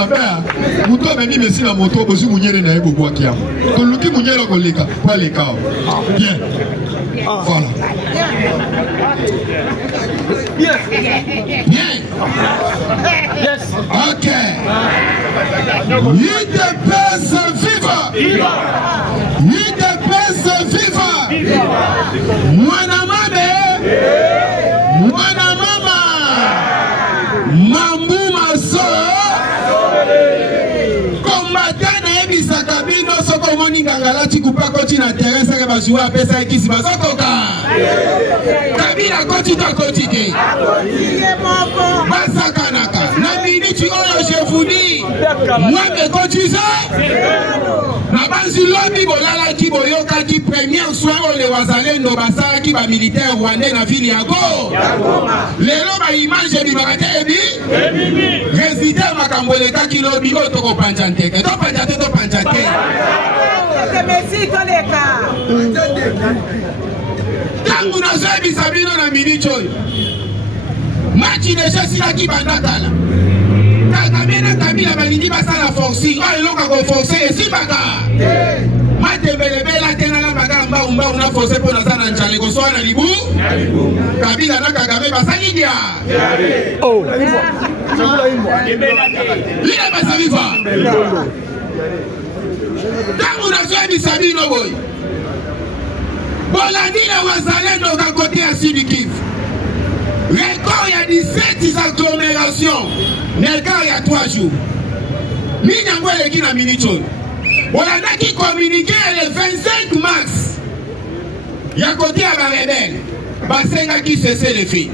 mabea muto memi mesi na moto bozu munyere na ebo bwa kiam to luki munyere ko leka kwa leka bien voilà bien yes ok UDPS viva UDPS viva mwana mame mwana mama mambu maso combatana ebisa kabino soko moni ngangala chikupa koti na terrain saka bazuwa pesa ikisi basokoka kabila koti to koti ke basakanaka na miniti oyo chefudi mwame koti za na banzi lobi bolala ki boyoka ki premier soir le wazalendo basala ki ba militaire rwandais na ville ya Goma lelo ba image bi bakate ebi résident makambo le ka kilobi o to ko panjante to panjante to panjante merci to leka tangu na zabi sabino na minicho machi de chasila ki bandakala Kabila Kabila balingi basala forcing oyo loka ko forcer esibaka matembelebela tena na bagamba umba una forcer pona sana njale ko so na libu Kabila na Kagame basali dia oh ila basaviva tangu na zabi sabino boy bolandina wazalendo ka kote ya Sud Kivu record il y a 17 agglomérations. Nelka il y a 3 jours. Minyango eleki na minichon. On a qui communiqué le 25 mars. Il y a côté à la rebelle. Basenga qui cessait les filles.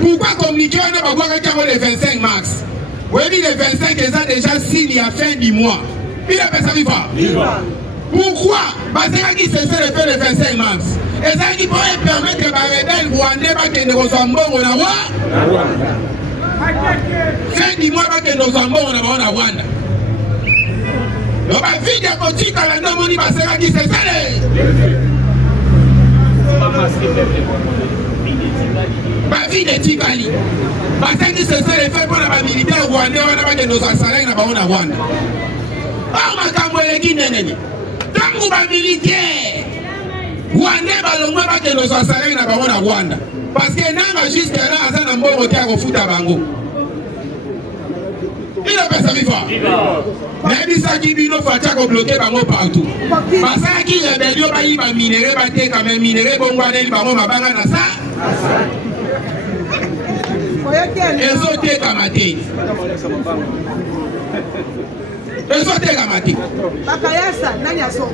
Pourquoi communiquer on a pas le 25 mars? Oui, le 25 ils ont déjà signé à fin du mois. Il a pas ça vivre. Pourquoi Basenga qui cessait les filles le 25 mars? Et ça qui pourrait permettre que les rebelles rwandais ne ressemblent pas à Rwanda. Fin du mois, que nous sommes bons à Rwanda. Donc, la vie de Kochi, quand la nomoni Basenga qui cessait la vie de Tikali. Basenga qui cessait les faits pour la militaire rwandais, on a que nos assaillants à Rwanda. Oh, ma camoué qui n'est pas. Tant que les militaires. Rwanda balongwe ba ke nos assaillants na bango na Rwanda parce que nanga jusqu'à là asa na mbongo tia ko futa bango ila pesa viva na bisa ki bino facha ko bloquer bango partout parce que ki rebellion ba yiba minéraux ba te quand même minéraux bongo ali bango mabanga na sa ezote kamate ezote kamate bakayasa nani aso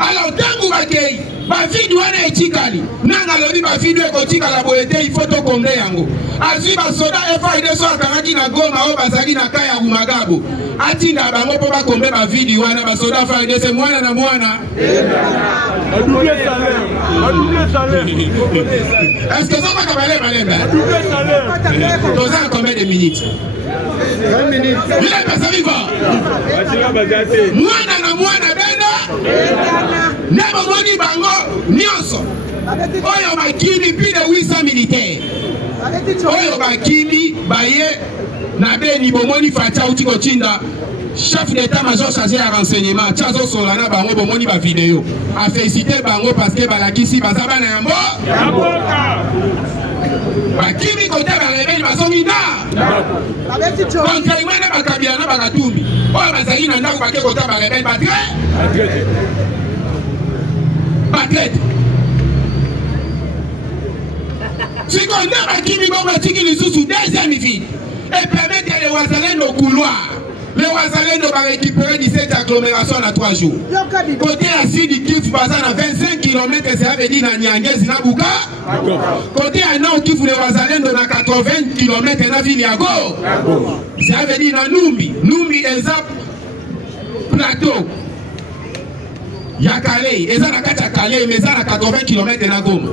alors tangu bakei ba video wana etikali nanga lobi ba video ekotikala boyete il faut to kombe yango azwi ba soda FID so akangaki na Goma o bazaki na kaya Rumagabo atinda bango po ba kombe ba video wana ba soda FID se mwana na mwana double salaire est-ce que ça va cabaler double salaire dans combien de minutes 20 minutes il est pas vivant mwana na mwana benda nebo moni bango nyonso oyo bakimi plus de 800 militaires oyo bakimi baye na beni bomoni facha uti kochinda chef d'état-major chargé à renseignement Tchazo Solana bango bomoni ba vidéo a félicité bango parce que balakisi bazaba na yambo bakimi kote ba rebelle basongi na contrairement na bakabila na bakatumbi oyo bazali na ndako bake kote ba rebelle batraite si on a bakimi bongo tiki lisusu deuxième vie et permettre les wazalendo au couloir. Les wazalendo va récupérer 17 agglomérations en 3 jours. Côté à Sud Kivu, bazar à 25 km, ça veut dire na Nyangezi na Buka. Côté à Nord Kivu, les wazalendo na 80 km na ville ya Goma. Ça veut dire na Numbi. Numbi ezap plateau. Ya Calais, eza na kati ya Calais, mais ça na 80 km na Goma.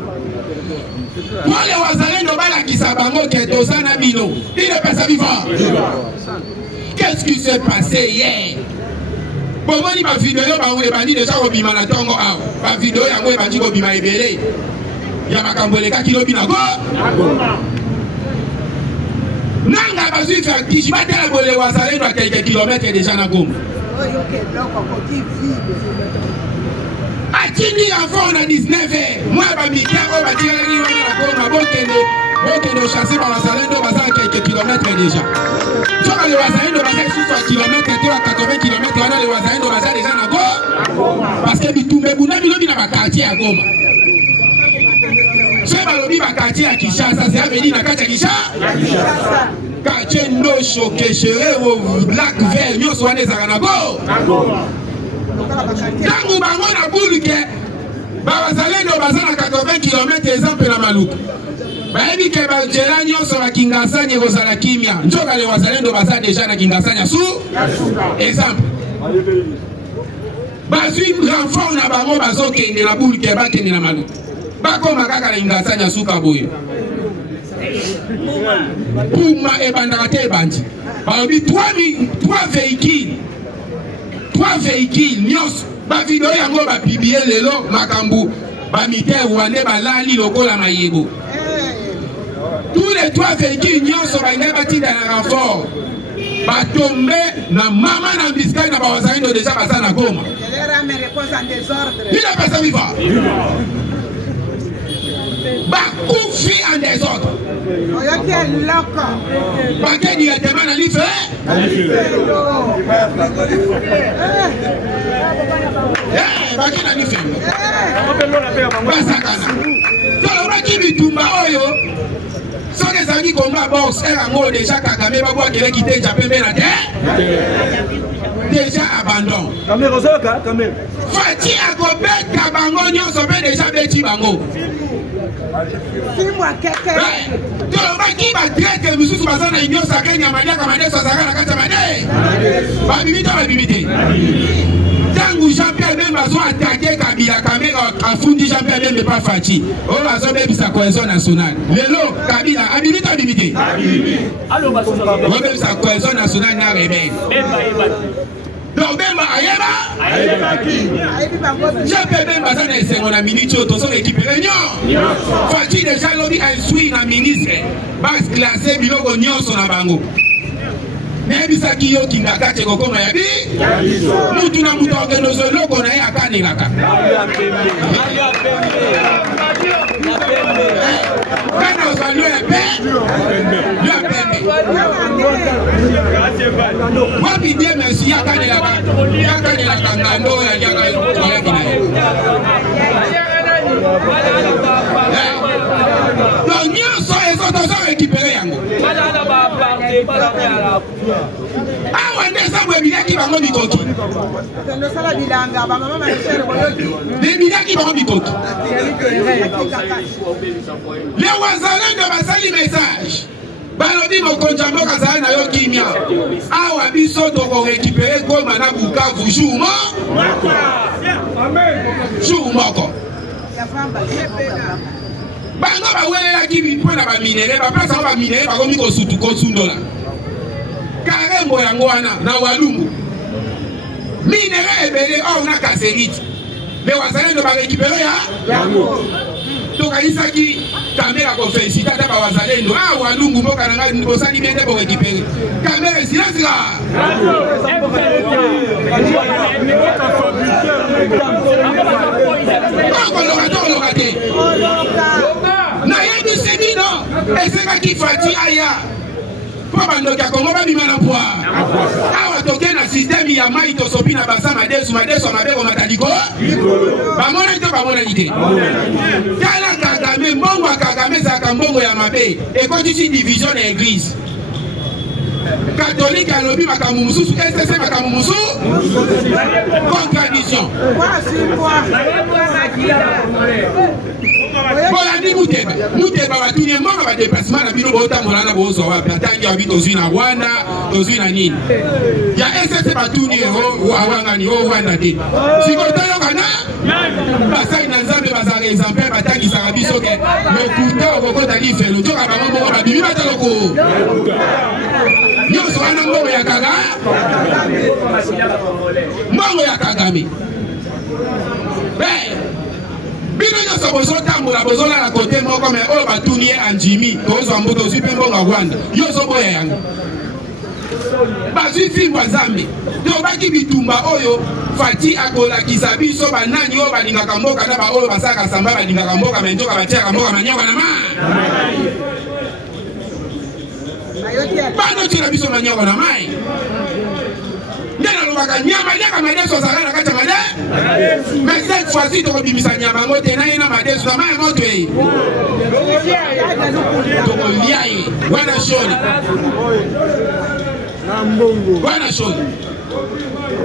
Pour les wazalendo bala kisabango ketosa na bino. Il est pas ça vivant. Qu'est-ce qui s'est passé hier? Bon, moi, ma vidéo, je vais déjà obima na tongo aw. Ma vidéo, je vais déjà obima ebele. Ya makamboleka kilo binago. Nanga bazui faire tichi batela bole wazalendo à quelques kilomètres déjà na Goma. Atini enfant on a 19 ans. Moi ba mika o ba tira ni na Goma bokende chasser par wazalendo baza à quelques kilomètres déjà. Soka le wazalendo baza sur kilomètres et à 80 km on a le wazalendo baza déjà na Goma. Parce que bitumbe buna bilobi na ba quartier à Goma. C'est balobi ba quartier à Kinshasa, c'est aveni na quartier Kinshasa. Quartier no choqué chere au lac vert nyo soane zakana go. Tangu bango na buluke ba wazalendo baza na 80 km exemple na Maluku. Baebi ke ba jela nyo so ba Kingasanya kozala kimia. Njoka le wazalendo baza déjà na Kingasanya su. Exemple. Bazui renfort na bango bazo kende na buluke ba kende na Maluku. Bako makaka na Kingasanya suka boyo. Puma et bandate bandi. Baobi 3 véhicules. 3 véhicules. Nyos. Ba vidéo yango ba publier lelo makambu. Ba mité wande ba lali lokola mayego. Tous les 3 véhicules nyos ba ngai bati dans la renfort. Ba tomber na mama na biskai na ba wazalendo déjà basa na Goma. Il a pas ça vivant. Bakoufi en désordre. Bakoufi directement dans l'IFE. Bakoufi dans l'IFE. Basakana. Tolobaki bitumba oyo. Sans les amis combat boxe, elle a déjà Kagame Babou qui est quitté Japembe la terre. Déjà abandon. Fati Akobe Kabango nyon sobe déjà beti bango. Tolobaki ba traite mususu bazana inyo sakenya mania kamade sozaka na kata made. Ba bimite. Tangu Jean-Pierre Bemba zo attaqué Kabila Kamera afundi Jean-Pierre Bemba pas Fati. O bazo bebisa cohésion nationale. Lelo Kabila abimite. Allo bazo bebisa cohésion nationale na rebelle. Donc Bemba ayeba ki. Jean-Pierre Bemba za na esengo na minute to so récupérer nyo. Fati déjà lobby instruit na ministre. Bas classé biloko nyonso na bango. Nebisa kiyo kingaka cheko koma yabi. Mutu na mutu organizo loko na ya kanelaka. Kana osalo ya pe. Ya pembe. Wapi die merci ya kanelaka. Ya kanelaka ngando ya yaka ya kina. Donc nyonso ezotozo récupérer yango. Awa ndesa bwe bilaki bango bikoki. Bilaki bango bikoki. Les wazalendo basali message. Balobi mokonja mboka zala na yo kimia. Awa biso toko récupérer Goma na Bukavu jour moko. Bango ba welela kibi pona ba minere ba pasa ba minere ba komi ko sutu ko sundola. Karembo yango wana na Walungu. Minere ebele o na Kaseriti. Le wazalendo ba récupérer yango. Toka isaki kamera ko féliciter ba wazalendo. Ah Walungu mboka na ngai mbosani bende bo récupérer. Kamera silence là. Na yebi semino eseka ki Fati aya po bando ka Kongo ba bimana poa awa toke na système ya mai to sopi na basa madesu mabeko mataliko ba mona ite kala Kagame mbongo Kagame za kambongo ya mabe e ko tisi division na église catholique alobi makambo mususu SSC makambo mususu contradiction Bolandi Muteba batunye mbonga ba déplacement na bino bota molana bozo wapi atangi abito zina Rwanda tozina nini ya SSC batunye ho wangani ho Rwanda te sikotoyo kana basai na Nzambe bazara exemple batangi saka biso ke lokuta okokota lifelo joka bango ba bibi bataloko nyonso wana mbongo ya Kagame Bino nyonso bozotambola bozola na kote moko me oyo batuni ye anjimi tozwa mbuto ozwi mpe mbongo ya Rwanda yo ozoboya yango bazwi fimbo ya Nzambe tobaki bitumba oyo Fati akolakisa biso banani oyo balingaka mboka na baoyo basalaka samba balingaka mboka me nzoka batiaka mboka manyoka na ma banotina biso manyoka na mai nalobaka nyama liaka madeso ozala na kati ya made mais cette fois-ci tokobimisa nyama yango te na ye na madeso na mai yango to ye tokolia ye wana shoni wana shoni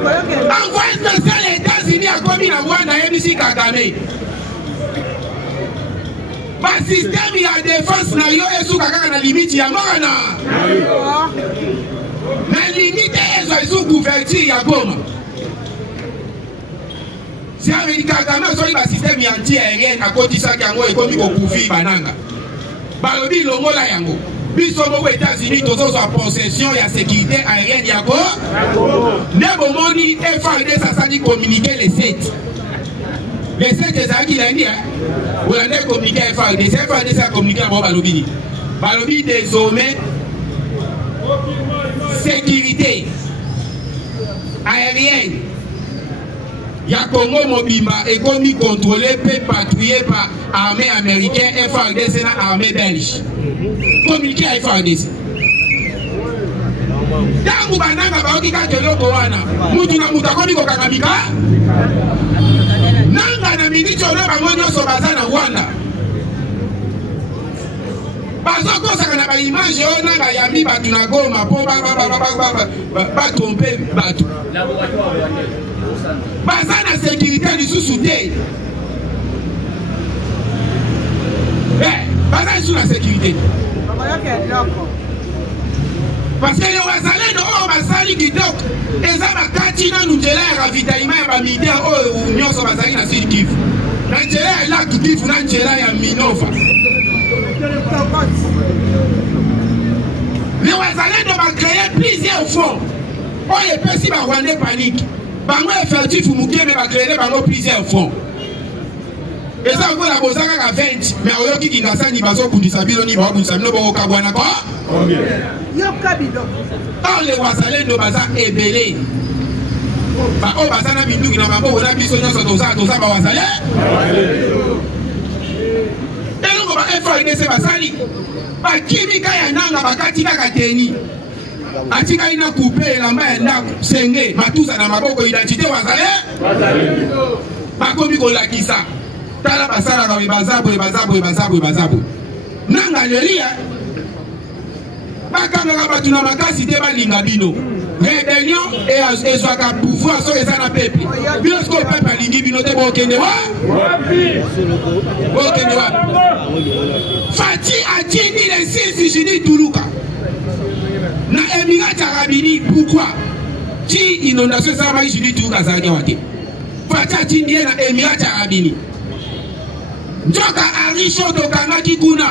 envoyé spécial ya États-Unis akomi na Rwanda yebisi Kagame basystème ya défense na yo esuka kaka na limite yango wana na limite ezwa esu couverture ya Goma si aveli Kagame azoli basystème ya anti-aérienne akotisaki yango ekomi kokufi bananga balobi longola yango biso moko États-Unis tozozwa possession ya sécurité aérienne ya ko nde bomoni FARDC asali communiqué le 7 ezalaki lundi olande communiqué ya FARDC a communiqué yango balobi balobi désormais sécurité aérienne ya Congo mobimba ekomi contrôlé pe patrouillé par armée américaine FARDC na armée belge communiqué à FARDC tangu bananga baoki kaka eloko wana mutu na mutu akomi kokangamika nanga na miniti oyo bango nyonso baza na Rwanda bazokosaka na baimage oyo nanga yambi bato na Goma mpo batrompe bato baza na sécurité lisusu te baza lisusu na sécurité parce que les wazalendo oyo basali kitoko eza bakati nanu nzela ya ravitaillement ya bamilitaire oyo nyonso bazali na Sud Kivu na nzela ya Lac Kivu na nzela ya Minova les wazalendo bacreye plusieurs fonds oyo epesi barwandais panique bango effectif mukeme bacreye bango plusieurs fonds eza kola bozaka ka 20 mais oyoki kingasani bazokundisa bino ni bakundisa bino bokabwana ko or les wazalendo baza ebele oyo baza na binduki na maboko na biso nyonso toza bawazale elongo ba FARDC basali bakimika ya nanga bakati kaka teni atikali na coupe elamba ya ndako senge matusa na maboko identité wazale bakomi kolakisa tala basalaka bazabo nanga lelia bakangaka bato na makasi te balinga bino rébellion ezwaka pouvoir so eza na peuple bino sikoyo peuple alingi bino te bokende wapi Fati atindi le 6 juni tuluka na Émirats Arabes Unis. Pourquoi ti inondation ezalaka juni tuluka azalaki awa te Fati atindi ye na Émirats Arabes Unis nzoka arisho tokangaki kuna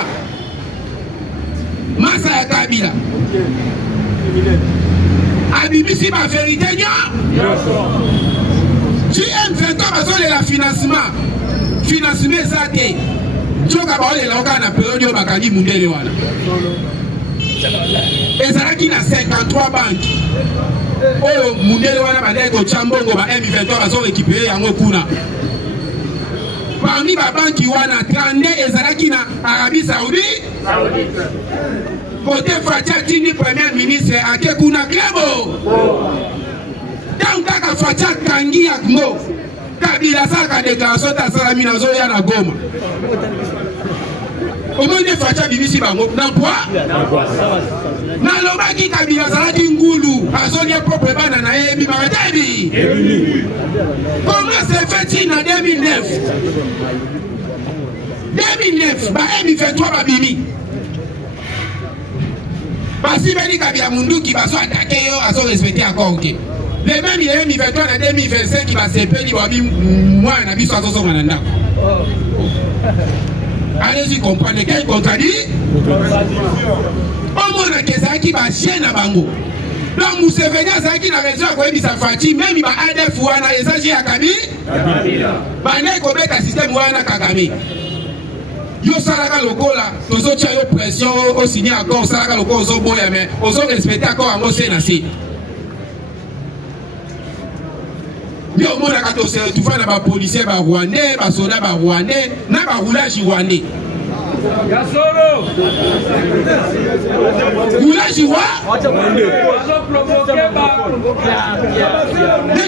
masa ya Kabila abimisi ba vérité nya GM23 bazolela financement eza te nzoka baolela oka na periode oyo bakangi mundele wana ezalaki na 53 banki oyo mundele wana bandeki kotya mbongo ba M23 bazorekipere yango kuna parmi ba banki wana 32 ezalaki na Arabie Saoudite côté Fati atindi premier ministre ake kuna klebo donc kaka Fati akangi yango Kabila saka déclaration tasalami nazoya na Goma omoni Fati abimisi bango na poa nalobaki Kabila azalaki ngulu azolia propre bana na ye bimaka tebi comment se fait-il en 2009 ba M23 babimi basi beli Kabila munduki baso attaquer yo aso respecter encore ok les mêmes il M23 en 2025 qui va sepeli babi moi na biso aso songa na ndako allez-y comprendre quel contradit au monde kezaki ba chien na bango Donc Museveni azaki na raison ko ebisa Fati même ba ADF wana ezaji ya Kabila bane ko beta système wana Kagame yo salaka lokola tozo tia yo pression o signer accord salaka lokola ozo boya mais ozo respecter accord en mose na si yo mona ka to se tu fa na ba policier ba rwandais ba soldat ba rwandais na ba roulage rwandais ya solo roulage wa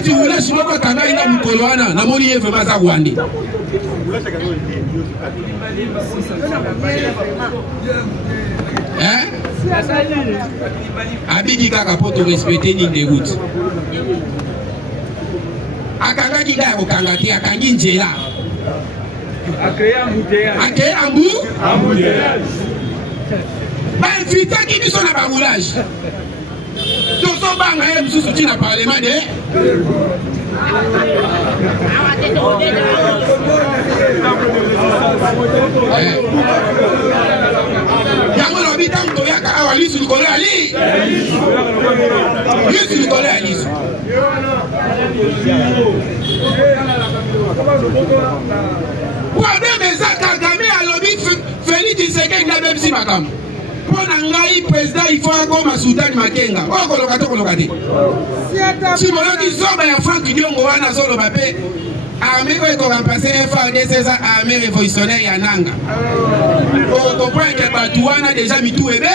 tu roulage moko kanga ina mukolo wana na moni yeve maza rwandais hein abidi kaka poto respecter ligne de route akanga kinga ya kokanga te akangi njela akeye embouteillage bainvitaki biso na baroulage tozobanga ye mosusu ti na parlement de yango lobi ntango toyaka awa lisu likolo ya lisu likolo ya lisu problème eza Kagame alobi Félix Tshisekedi na bemsi makambo mpo na ngai président il faut akoma Sultani Makenga okoloka tokoloka te simoloki zoba ya Frank Diongo wana azoloba mpe armée oyo ekoremplace FARDC eza armée révolutionnaire ya nanga okomprendre ke bato wana déjà mitu ebe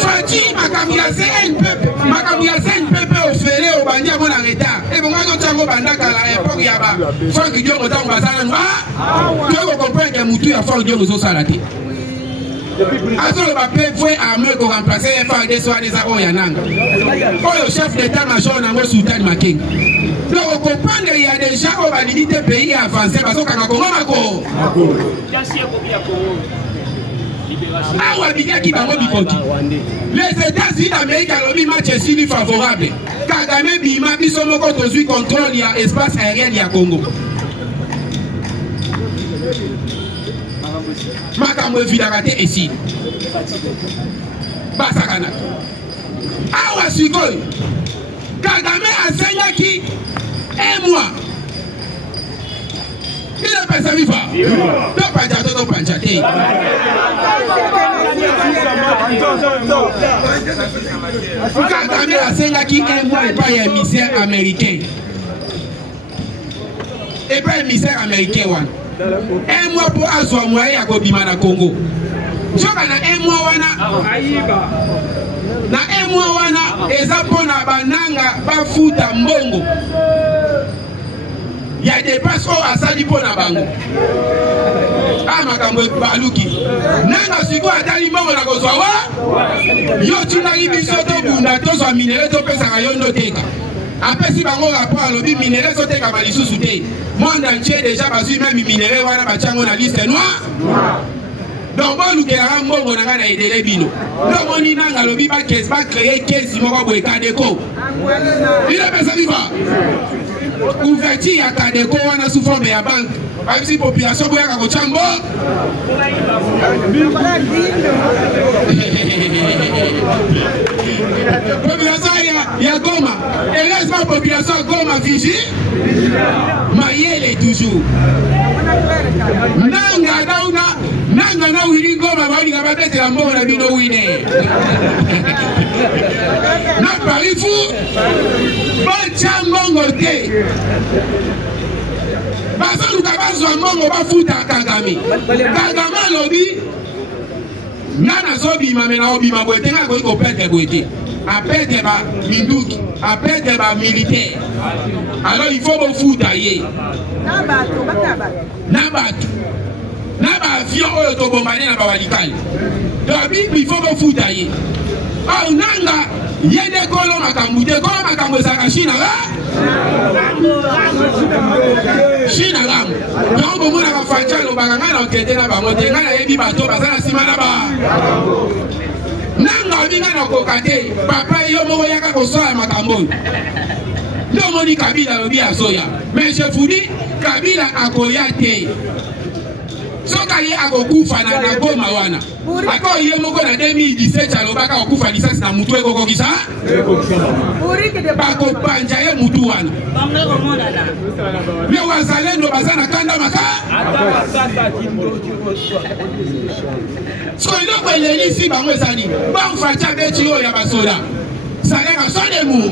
Fati makambo ya CNPP ofele obandi yango na retard ebongaki otiango banda kala époque ya ba Frank Diongo ntango bazala nanu toyo okomprendre ke mutu ya Frank Diongo ezosala te azoloba mpe vwe armée ekoremplace FARDC wana eza oyo ya nanga oyo chef d'état major nango Sultani Makenga donc okomprendre ya déjà oyo balingi te pays avancé bazokanga kongo mako awa bikiaki bango bikoti les États-Unis d'Amérique alobi match esili favorable Kagame bima biso moko tozwi contrôle ya espace aérien ya Congo makambo evidaka te esi basakanaka awa sikoyo Kagame asengaki un mois il pesa viva to panja te Kagame asengaki un mois epai ya émissaire américain wana un mois pour azwa moyen ya kobima na Congo soka na un mois wana eza mpona bananga bafuta mbongo ya dépasse oyo asali mpona bango makambo baluki nanga sikoyo atali mbongo na kozwa wa yo tindaki biso tobunda tozwa minere topesaka yo ndoteka apesi bango rapport alobi minere ezotekama lisusu te monde entier déjà bazwi meme minere wana batiango na liste noire donc bolukelaka mbongo na ngai na edele bino domoni nanga alobi bacreye kesi moko boye Kadeko ilepesa viva ouverture ya Kadeko wana sous forme ya banque babisi population boyaka kotia mbo population ya Goma heureusement population ya Goma vigi mayele toujours nanga na wili Goma balinga babetela mbongo na bino wine na Paris fu batia mbongo te bazoluka bazwa mbongo bafuta Kagame alobi nga nazobima me naobima boye te nga koki kopete boye te apete ba minduki apete ba militaire alors il faut bofuta ye na bato na baavion oyo tobombane na bawalikali donc il faut bofuta ye oyo nanga ye nde kolo makambo te kolo makambo ezalaka Chine lamu yango bomonaka Fati alobaka ngai na okende na bango te ngai nayebi bato baza na nsima na ba nanga obi ngai nakoka te papa yo moko yaka kosala makambo oyo nde omoni Kabila alobi azoya mais je vous dis Kabila akoya te soka ye akokufa na goma wana ako ye moko na 2017 alobaka akokufa lisasi na mutu ekokokisa bakopanja ye mutu wana le wazalendo baza na kanda maka so iloko elelisi bango ezali bamfatia beti oyo ya basoda salema sonde mu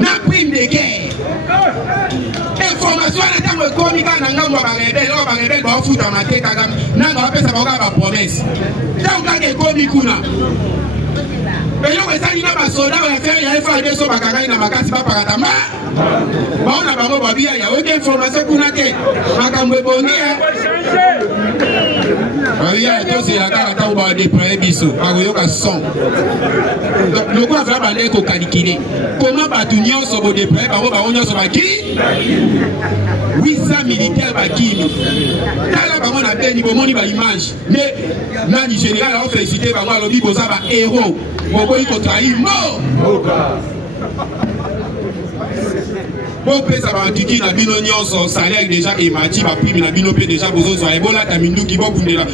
na prime de guerre information na tango ekomika na ngambo ya barebele oyo barebele baofuta mateka nanga bapesa bakoka bapromese tango kaka ekomi kuna eloko ezali na basoda oyo ya FARDC so bakangani na makasi bapakata ma baona bango babia ya oyoki information kuna te makambo ebongi babia tosela kaka ntango badeploye biso bakoyoka son loko afela bande ekokalikile koma bato nyonso bodeploye bango bango nyonso baki 800 militaire bakimi tala bango na beni bomoni baimage nde nani général aofélicité bango alobi boza bahéros bokoki kotrahir mort bopesa baantiki na bino nyonso salaire déjà emati baprime na bino mpe déjà bozozwa ebolata minduki bobundela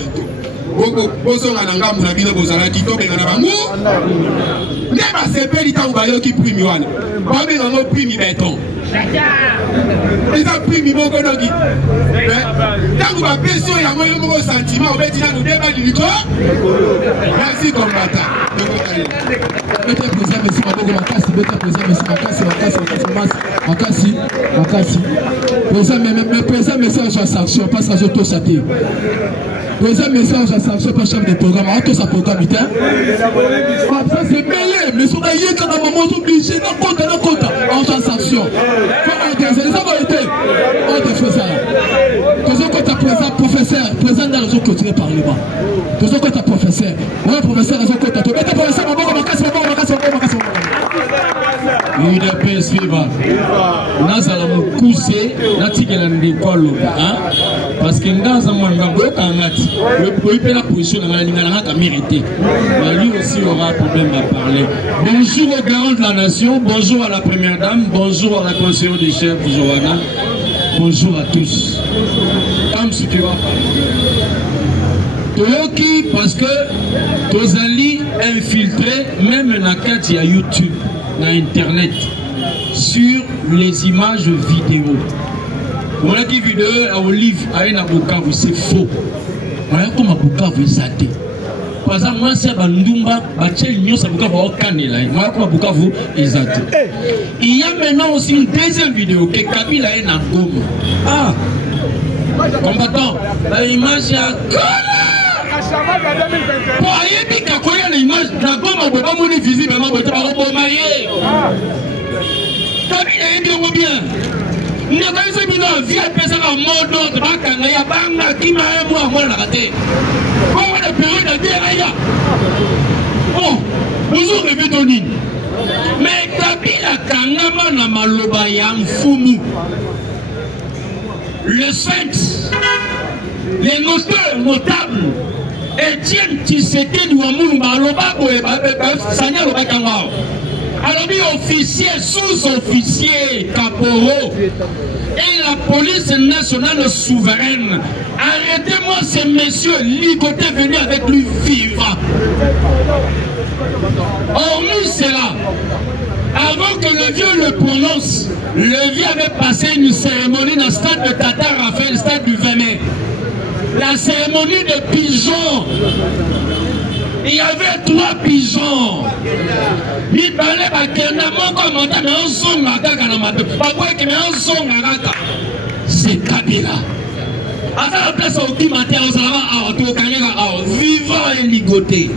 bozonga na ngambu na bino bozalaki tobenga na bango nde basepeli ntango bayoki prime wana babengango prime beton eza prime moko noki ntango bapesi oyo yango yo moko sentiment obeti nanu nde baliliko merci combattant bete président merci maboko makasi bete président merci makasi président message à sanction pas ça auto chaté président message à sanction pas chef de programme auto sa programme ça c'est mêlé mais sur ailleurs quand maman obligé na kota en sanction faut ça va être on te fait ça toujours quand ta président dans le côté parlement toujours quand ta professeur professeur raison côté to bete professeur maboko makasi UDPS viva nazala mukuse natikela ndikolo parce que ngaza mwanga boka ngati we la position na ngana ka mérité mais lui aussi aura problème à parler. Bonjour aux garants de la nation, bonjour à la première dame, bonjour à la conseillère des chefs Johanna, bonjour à tous. Comme si tu vas Toyoki parce que tozali infiltré même na kati ya YouTube na internet sur les images vidéo. Voilà qui vidéo à Olive à une Bukavu, c'est faux. Voilà comme à Bukavu zaté. Par exemple, moi c'est Bandumba, Bachel Nyo ça Bukavu au Kanela. Voilà comme à Bukavu zaté. Il y a maintenant aussi une deuxième vidéo que Kabila est na Goma. Ah, combattant, la image à pour aller piquer l'image na Goma, on va pas visiblement, on va pas marier. Kabila est bien. Il y a des gens qui ont vu un mot d'ordre, il y a des gens qui ont raté. Comment on a pu le dire? Bon, bonjour, Tony. Mais Kabila Kangama na maloba ya mfumu. Le Sphinx, les notables, Etienne Tshisekedi Ouamoulou maloba Sanya Loba Kangao. Alors, officier, sous-officier, caporaux et la police nationale souveraine, arrêtez-moi ces messieurs ligotés venus avec lui vivant. Hormis cela, avant que le vieux le prononce, le vieux avait passé une cérémonie dans le stade de Tata Raphaël, le stade du 20 mai. La cérémonie de pigeons. Il y avait 3 pigeons. Il parlait c'est Kabila. À la place au matin, vivant et ligoté.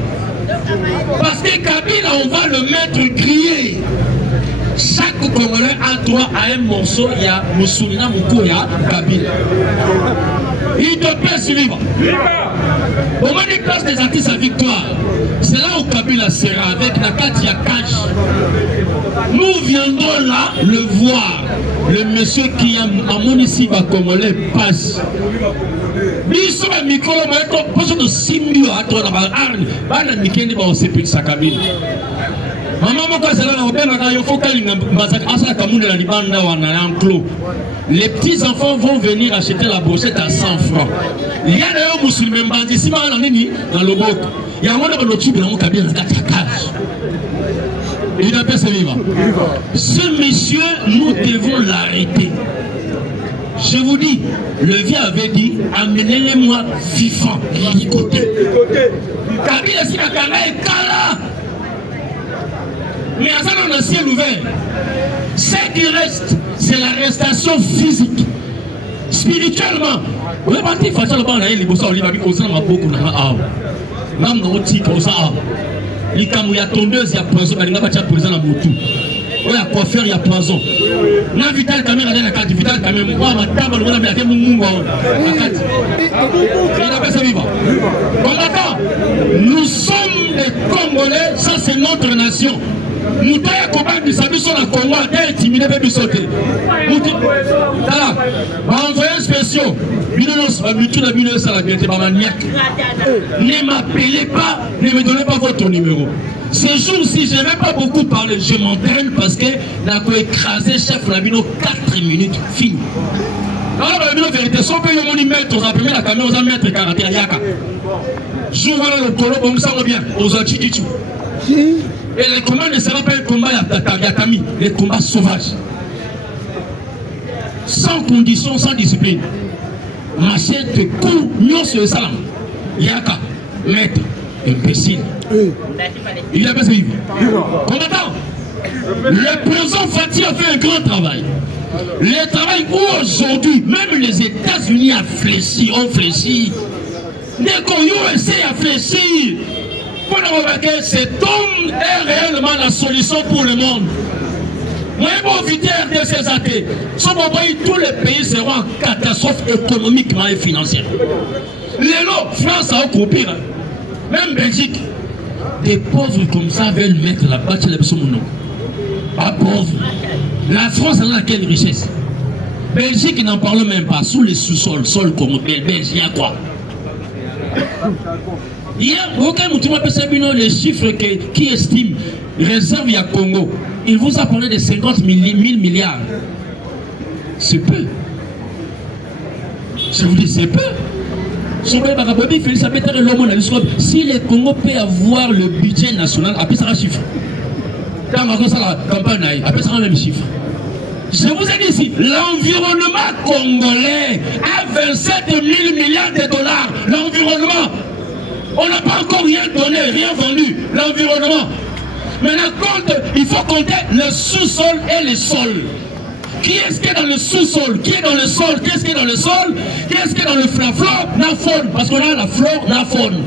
Parce que Kabila, on va le mettre grillé. Chaque Congolais a droit à un morceau. Il y a Moussoulina Moukouya, Kabila. Il te plaît suivre. Au moment des places des artistes à victoire, c'est là où Kabila sera avec la Katia Kash. Nous viendrons là le voir. Le monsieur qui a mon ici va Congolais passe. Biso ba mikolo ma ko poso de simbio atro na ba arni ba na mikendi ba osepil sa Kabila. Maman, les petits enfants vont venir acheter la brochette à 100 francs. Il y a d'ailleurs musulmans dans le bok. Il y a un autre il a passé vivant. Ce monsieur, nous devons l'arrêter. Je vous dis, le vieux avait dit, amenez-les-moi vivants, ligotés. Kabila si la caméra est cala. Mais à ça, on a le ciel ouvert. Ce qui reste, c'est l'arrestation physique. Spirituellement. On est parti faire ça, on a les bossons, on a beaucoup il y a tondeuse, il y a poison, il y a poison dans le tout. Il y a coiffeur, il y a poison. Il y a vital caméra dans la carte, vital caméra. Moi, ma table, on a mis à combattant, nous sommes des Congolais, ça c'est notre nation. Nous devons combattre des amis sur la Congo, intimider les sauter. Envoyés spéciaux. Ne m'appelez pas, ne me donnez pas votre numéro. Ces jours-ci, je ne vais pas beaucoup parler, je m'entraîne parce que j'ai écrasé chef Labino 4 minutes, fini. Alors, la vérité, si on peut y mettre, on a pris la caméra, on a mettre 40 yaka. Je vois le colo, on ça va bien, aux anti du tout. Et les combats ne seront pas un combat Yakami, les combats sauvages. Sans condition, sans discipline. Machette, coup, mieux sur le salam. Yaka, maître, imbécile. Il a besoin de vivre. Combattant, le président Fati a fait un grand travail. Le travail où aujourd'hui, même les États-Unis ont fléchi. Dès qu'on essaie à fléchir, pour nous remarquer, cet homme est réellement la solution pour le monde. Moi, mon videur de ces athées, tous les pays seront en catastrophe économiquement et financière. Les lots, France a occupé, même Belgique. Des pauvres comme ça veulent mettre la bâche de son nom. Pas pauvres. La France a dans quelle richesse? Belgique n'en parle même pas. Sous les sous-sols, sol comme Belgique, il y a quoi? Hier, aucun mouton a passé les chiffres qui estime réserve à Congo. Il vous a parlé de 50 000 milliards. C'est peu. Je vous dis, c'est peu. Si le Congo peut avoir le budget national, après ça un chiffre. Quand on a la campagne, après ça un même chiffre. Je vous ai dit ici, l'environnement congolais a 27 000 milliards de dollars. L'environnement. On n'a pas encore rien donné, rien vendu. L'environnement. Maintenant, il faut compter le sous-sol et le sol. Qui est-ce qui est dans le sous-sol? Qui est dans le sol? Qu'est-ce qui est dans le sol? Qu'est-ce qui est dans la flore? La faune. Parce qu'on a la flore, la faune.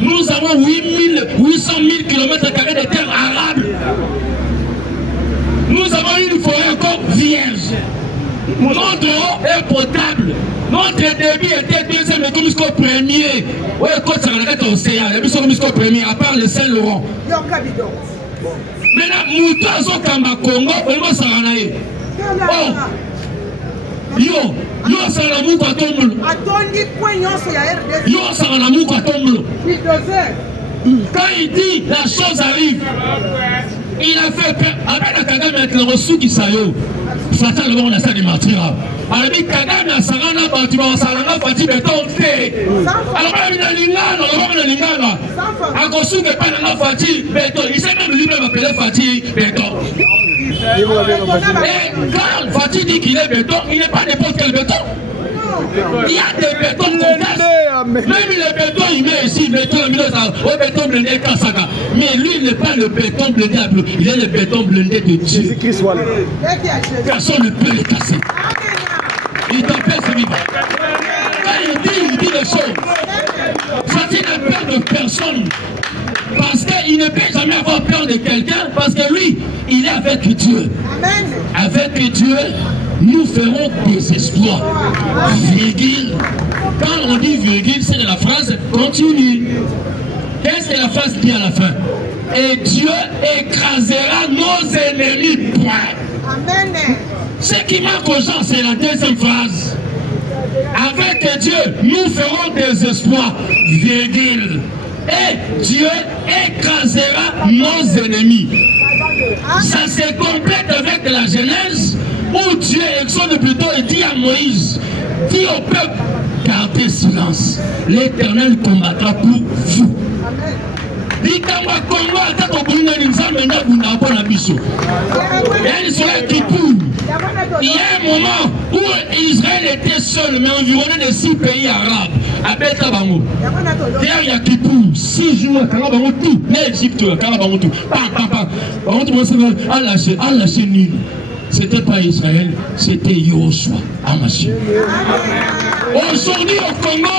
Nous avons 800 000 km² de terre arable. Nous avons une forêt encore vierge. Notre eau est potable. Notre débit était deuxième et jusqu'au premier. Oui, quand ça va être océan, jusqu'au premier, à part le Saint-Laurent. Maintenant, Moutazo Kamba Congo, on va s'en aller. Oh, yo, ça va mouko à tombe. Yo, ça va mouko à tombe. Quand il dit la chose arrive, il a fait peur. Avec la Kagame avec le reçu qui s'aille. Fatal le on a ça des martyrs. Avec Kagame à Sarana, tu vas Sarana, Fati Beton. Alors, il y a l'ingana, il y a l'ingana. À Gossou, il n'y a pas de Fati Beton. Il s'est même lui-même appelé Fati Beton. Et quand Fati dit qu'il est béton, il n'est pas n'importe quel béton. Il y a des bétons qu'on casse. Même le béton, il met ici, béton blindé Kasaka. Mais lui, il n'est pas le béton blindé à bleu. Il est le béton blindé de Dieu. Personne ne peut le casser. Il t'appelle ce vivant. Quand il dit les choses. Fati n'a peur de personne. Parce qu'il ne peut jamais avoir peur de quelqu'un. Parce que lui, il est avec Dieu. Avec Dieu, nous ferons des exploits. Virgule. Quand on dit virgule, c'est la phrase continue. Qu'est-ce que la phrase dit à la fin? Et Dieu écrasera nos ennemis. Point. Amen. Ce qui manque aux gens, c'est la deuxième phrase. Avec Dieu, nous ferons des exploits. Virgule. et Dieu écrasera nos ennemis. Ça se complète avec la Genèse où Dieu exhorte plutôt et dit à Moïse, dit au peuple, gardez silence, l'Éternel combattra pour vous. Il y a un moment où Israël était seul, mais environné de 6 pays arabes. À Betabango. D'ailleurs, il y a Kippour, 6 jours, tout. L'Égypte, tout. À lâcher nul. C'était pas Israël, c'était Yoshua, Amashi. Aujourd'hui au Congo,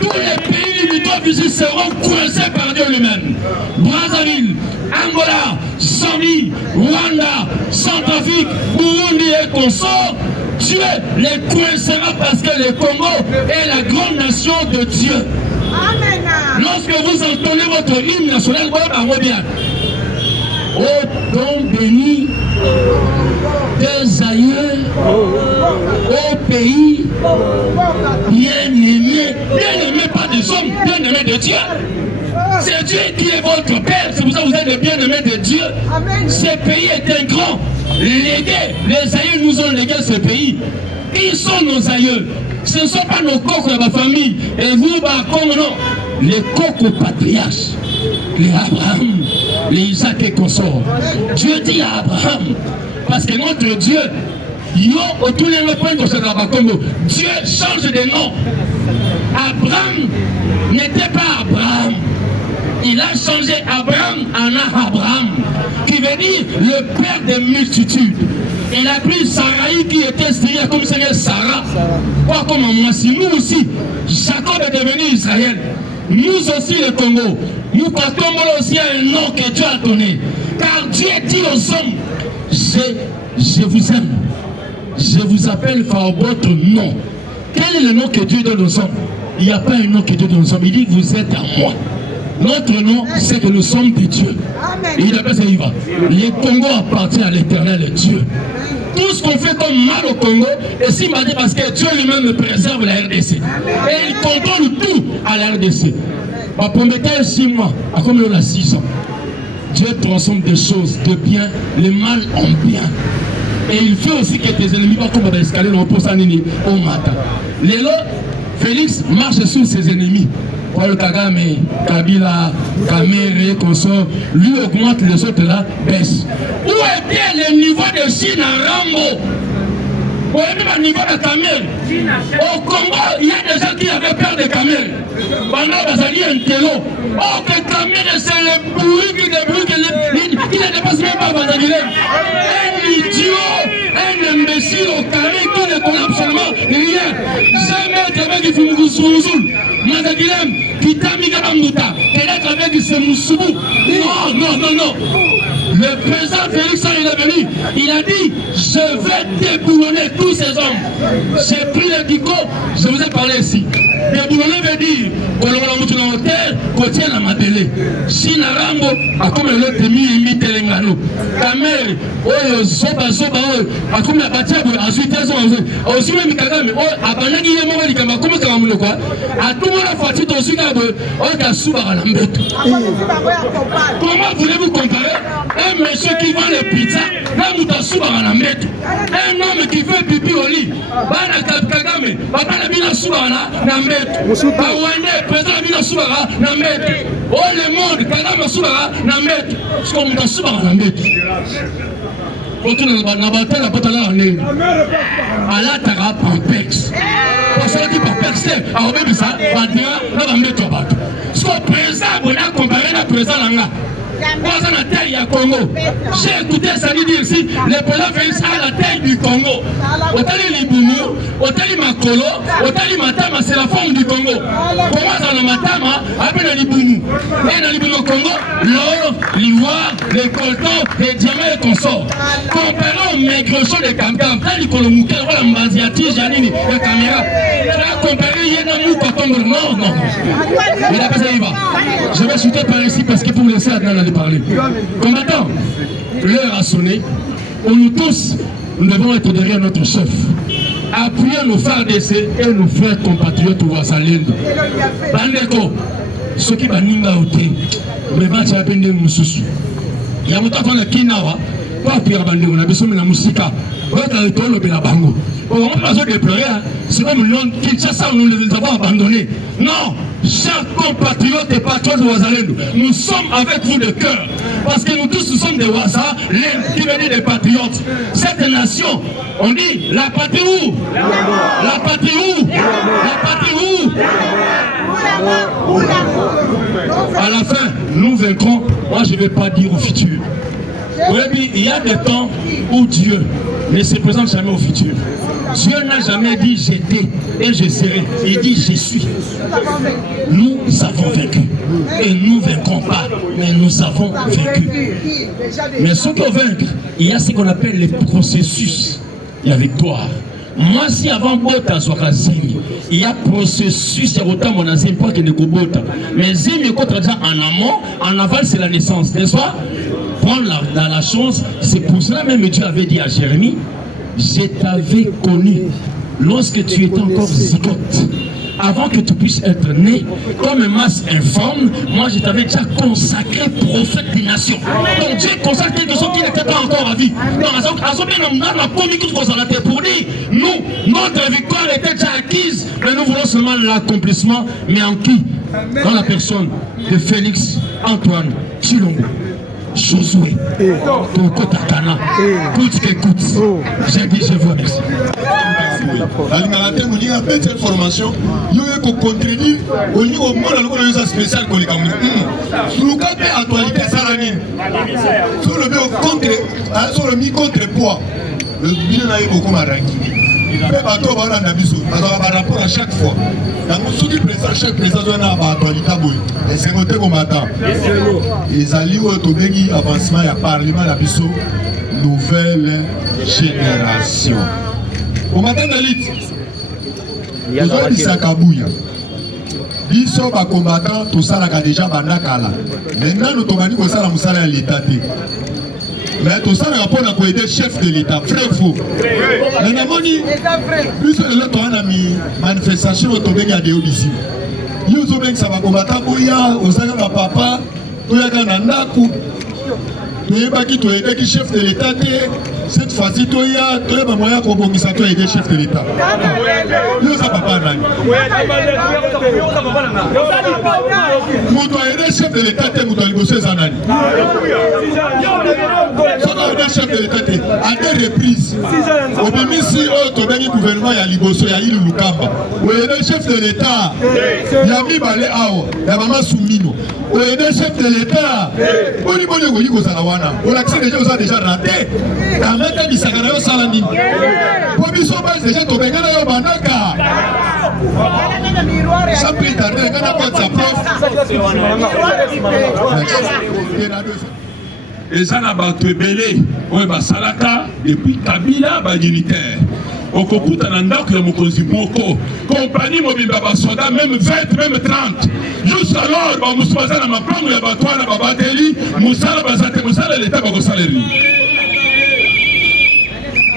tous les pays limitrophes ici seront coincés par Dieu lui-même. Brazzaville, Angola, Zambie, Rwanda, Centrafrique, Burundi et consorts, Dieu les coincera parce que le Congo est la grande nation de Dieu. Amen. Lorsque vous entendez votre hymne national, ô don béni des aïeux, au pays bien-aimé pas des hommes, bien-aimé de Dieu. C'est Dieu qui est votre Père, c'est pour ça que vous êtes le bien-aimé de Dieu. Ce pays est un grand légué. Les aïeux nous ont légué ce pays. Ils sont nos aïeux. Ce ne sont pas nos coqs de ma famille. Et vous, comme non, les coqs patriarches, les Abraham, les Isaac et consorts. Dieu dit à Abraham, parce que notre Dieu, Dieu change de nom. Abraham n'était pas Abraham. Il a changé Abraham en Abraham, qui veut dire le père des multitudes. Il a pris Sarai qui était stérile comme c'était Sarah. Quoi comme moi, si nous aussi, Jacob est devenu Israël. Nous aussi le Congo, nous partons aussi à un nom que Dieu a donné. Car Dieu dit aux hommes, je vous aime. Je vous appelle par votre nom. Quel est le nom que Dieu donne aux hommes? Il n'y a pas un nom que Dieu donne aux hommes. Il dit que vous êtes à moi. Notre nom, c'est que nous sommes de Dieu. Et il appelle ça, il va. Le Congo appartient à l'Éternel Dieu. Tout ce qu'on fait comme mal au Congo, et s'il m'a dit parce que Dieu lui-même préserve la RDC. Et il contrôle tout à la RDC. Ma prometteur 6 mois, à comme il a 6 ans. Dieu transforme des choses de bien, le mal en bien. Et il fait aussi que tes ennemis vont comme escalier pour s'animer au matin. Lélo, Félix marche sur ses ennemis. Paul Kagame, Kabila, Kamere, consort, lui augmente, les autres là baissent. Où était le niveau de Chine à Rambo? Où était le niveau de Kamere? Au Congo, il y a des gens qui avaient peur de Kamere. Pendant que ça dit un télo. Oh, que Kamere, c'est le bruit qui ne dépasse même pas Bazagile. Un idiot, un imbécile au carré qui ne connaît absolument rien. Jamais avec du Fumugusul. Mazagilem, qui t'a mis dans Mouta, peut-être avec ce Moussou. Non. Le président Félix, il est venu, il a dit, je vais déboulonner tous ces hommes. J'ai pris le dico, je vous ai parlé ici. Déboulonner veut dire, côté la Madele. Si na Rambo, a comme le temi imite l'engano. Ta mère, oh, soba, a comme la bâtie, ensuite, aussi même Kagame, oh, a banagi le moment, il comme ça, quoi. A tout le monde a fait aussi, oh, t'as souba à la mbête. Comment voulez-vous comparer un monsieur qui vend les pizzas, là où t'as souba à la mbête? Un homme qui fait pipi au lit, Bana Kagame, Bana Bina souba à la mbête. Bawane, président Bina souba à la mbête. Oh, le monde, Kagame souba à la mbête. C'est comme t'as souba à la mbête. Na batela la patala en ligne. À la tara pampex. Pour ceux qui pampex, à obéir ça, on dira, là va mettre au bateau. Ce qu'on présente, on a comparé la présence là. Dans la taille à Congo. J'ai écouté ça dire ici, les présidents Félix à la taille du Congo. Otali Liboumou, Otali Makolo, Otali Matama, c'est la forme du Congo. Comment ça le Matama, après le Liboumou. Et dans le Liboumou Congo, l'or, l'ivoire, les coltons, les diamants et consorts. Comparons maigrechons des caméras, quand il colomouquait, voilà, Mbaziati, Janini, la caméra. Tu as comparé Yenamou, Katongo, non. Il a pas ça, il va. Je vais chuter par ici parce qu'il faut me laisser Adnan aller parler. Combattant, l'heure a sonné. Nous tous, nous devons être derrière notre chef. appuyer nos FARDC et nos frères compatriotes Wazalendo. Bandeko, ceux qui baninga oté, mais bâti à peine mususu. Il y a longtemps qu'on a kinawa, pas appuyer bandeko, on a besoin de la musique. On va le la bango. On va pas se déployer, c'est comme l'on qui ça, nous les avons abandonnés. Non, chers compatriotes et patriotes Wazalendo, nous sommes avec vous de cœur. Parce que nous tous, nous sommes des Waza, qui veut dire des patriotes. Cette nation, on dit la patrie où? La patrie où? La patrie où? À la fin, nous vaincrons. Moi, je ne vais pas dire au futur. Oui, il y a des temps où Dieu ne se présente jamais au futur. Dieu n'a jamais dit j'étais et je serai. Il dit je suis. Nous avons vaincu. Et nous ne vaincrons pas, mais nous avons vaincu. Mais ce qu'on vainc, il y a ce qu'on appelle les processus de la victoire. Moi, si avant Bota soit Zimi, il y a processus, il y a autant mon azim, pas que de Kobota. Mais Zimi, quand on dit en amont, en aval, c'est la naissance. N'est-ce pas? Prendre dans la chance, c'est pour cela même que Dieu avait dit à Jérémie, je t'avais connu lorsque tu étais encore zigote. Avant que tu puisses être né, comme une masse informe, moi je t'avais déjà consacré prophète des nations. Donc Dieu consacre quelque chose qui n'était pas encore à vie. Donc, pour dire, nous, notre victoire était déjà acquise, mais nous voulons seulement l'accomplissement, mais en qui? Dans la personne de Félix Antoine Tshilombo. Josué, Toko Takana, coûte que coûte. J'ai dit, je vous remercie. Cette formation, nous avons contribué au niveau de spécial pour les Camerounais. Nous avons actualité salanine. Sur le mi-contrepoids, le bilan a eu beaucoup de ranking. Par rapport à chaque fois. Chaque président a actualité. Et c'est côté combattant. Les alliés au avancement du Parlement de nouvelle génération. Au matin de l'élite, nous avons dit Sakabouya. Biso ba combattant, tout ça là déjà bandakala. Maintenant nous tomani ko ça la musala l'état. Mais tout ça n'a pas pour aider chef de l'État, frère faux. Mais namoni, plus de l'autre on a mis manifestation au Tobéga de Obisi. Nous avons ça va combattre Bouya, Osaka papa, Toyaga Nandaku. Mais pas qui tu aider qui chef de l'État cette fois-ci Toya, Toya ba moya ko bongisa to aider chef de l'État. Nous ça papa nani. Moto aider chef de l'État te moto liboso zanani. Chef de l'État à des reprises. Au début, si le gouvernement a liboso, il y a eu Lukamba. Le chef de l'État, il y a mis Balé Ao, il y a Maman Soumino. Le chef de l'État, on a déjà raté. Dans le temps, il s'est gagné Salani. Pour lui, son base déjà tombé dans le Banaka. Ça peut être un peu de sa et ça n'a pas été belé. On va salaka depuis Kabila, militaire. Au Kokuta Nandak, le Mokozi Moko, compagnie mobile Babasoda, même 20, même 30. Juste alors, Moussouaza n'a pas pris le bateau, la Babateli, Moussala Bazate, Moussala, l'État Bagosaleri.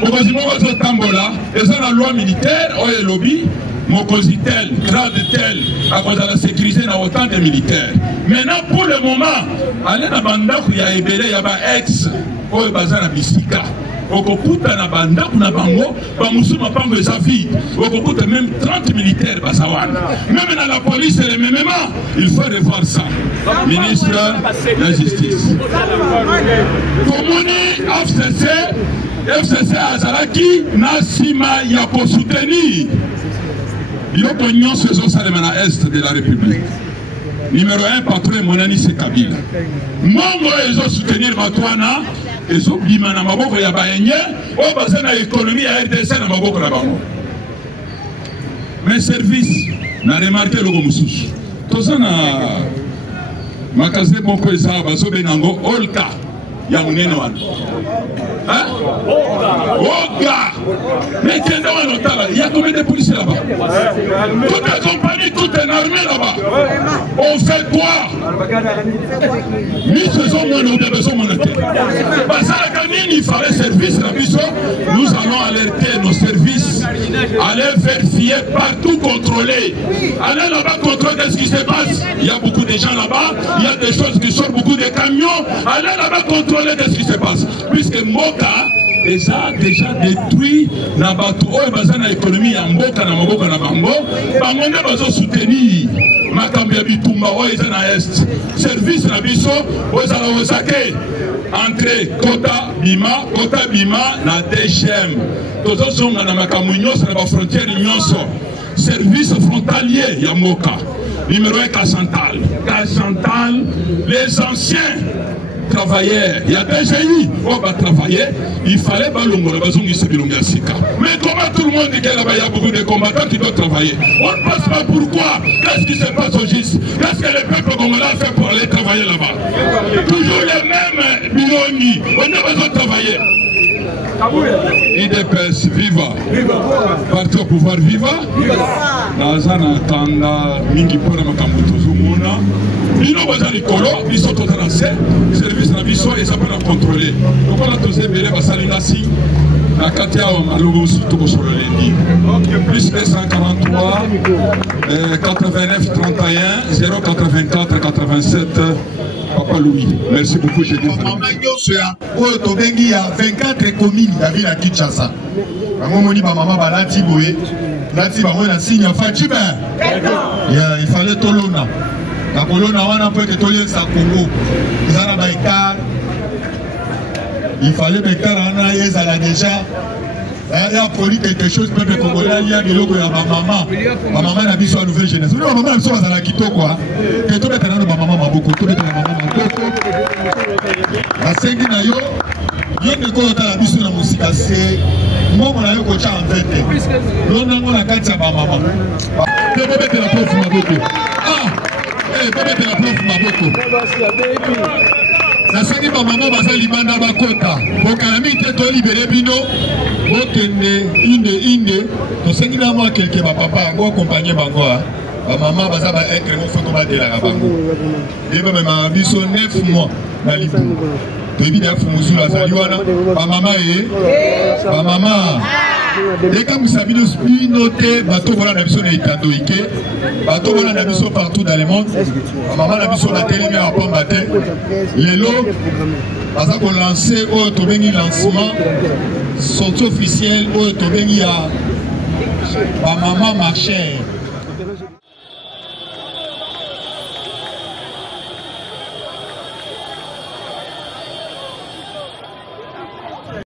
Au Kozi Moko Tambola, et ça, la loi militaire, on est lobby. Mokozi tel, grade tel, à cause de la sécurité dans autant de militaires. Maintenant, pour le moment, allez dans Bandak, il y a Ebele, il y a ex, il y a Bazar Bistika. Okokuta na Bandak, na Bango, Bamoussouma Pango et sa fille. Okokuta même 30 militaires, Basawan. Même dans la police et les MMA, il faut revoir ça. Ministre de la Justice. Communi, FCC Azaraki, Nassima, il y a pour soutenir. L'opinion se sont salués à l'Est de la République. Numéro 1, patron Monani c'est Kabila. Moi, ils ont soutenu Matouana, ils ont dit Mana Maboko Yabayenye, au bassin de l'économie à RDC na Maboko Rabamo. Mes services, n'a remarqué le Gomoussouch. Tout ça n'a. Makazé Boko et ça, Baso Benango, Olka, Yamunenoan. Hein? Oga! Mais il y a combien de policiers là-bas? Toute la compagnie, toute une armée là-bas. On fait quoi? Nous faisons moins, nous faisons moins. il fallait service la mission. Nous allons alerter nos services, aller vérifier, partout contrôler. Allez là-bas contrôler ce qui se passe. Il y a beaucoup de gens là-bas, il y a des choses qui sortent, beaucoup de camions. Allez là-bas contrôler ce qui se passe. Puisque Moka déjà détruit na bato oyo baza na économie ya mboka na maboko na bango bango nde bazosoutenir makambo ya bitumba oyo eza na est service na biso ozala ozake entre kota bima na DGM tozozonga na makambo nyonso na bafrontiere nyonso service frontalier ya mboka numéro 1 Kassantal, les anciens travailleurs, il y a des pays où on va travailler, il fallait balongo, mais comment tout le monde dit qu'il y a beaucoup de combattants qui doivent travailler? On ne passe pas pourquoi? Qu'est-ce qui se passe au GIS? Qu'est-ce que le peuple congolais a fait pour aller travailler là-bas? Toujours les mêmes biloni, on a besoin de travailler. IDPS, viva! Parti au pouvoir, viva! Nazana Tanda, Mingi Pora Makamuto Zumuna, Bino Bazali Kolo, ils sont totalement service na biso et ça peut la contrôler. Donc on a tous les bélés Basalingasi, la Katia Malougo Soutou sur le lundi. Plus 243 89 31 084 87. Papa Louis, merci beaucoup. J'ai dit. Maman Yosoya, où Tobengi y a 24 communes de la ville à Kinshasa. Maman Moni, maman Balati Boé, Lati Bamon a signé en Fatima. Il fallait Tolona. La Colonna, on a peu de Tolien sa Congo. Ils en ont hectare. Il fallait hectare en aïe, à la déjà. Il y a produit quelque chose, peuple congolais, il y a des logos à ma maman. Ma maman n'a vu sur la nouvelle jeunesse. Nous, ma maman, elle sort à la Quito, quoi. Que tout est dans ma maman, ma beaucoup. Tout est dans ma maman, ma beaucoup. La cinquième nayo, il y a des choses à la vie sur la musique. C'est moi, mon aïe, coach en fait. L'on a la carte à ma maman. Je vais mettre la prof, ma beaucoup. Ah, je vais mettre la prof, ma beaucoup. Nasaki ba maman baza libanda bakota bokalami te to libéré bino bokende inde to sengi na moi quelque ba papa go accompagner bango ba maman baza ba être mo foto ba de la bango et ba ma biso 9 mois na libu to bida fu musula zali wana ba maman ba maman et comme ça vient de noter bateau voilà na biso na itando ike bateau voilà na biso partout dans le monde maman na biso na télé à pombaté lelo baza ko lancer au tobengi lancement sortie officielle au tobengi ya ba maman marché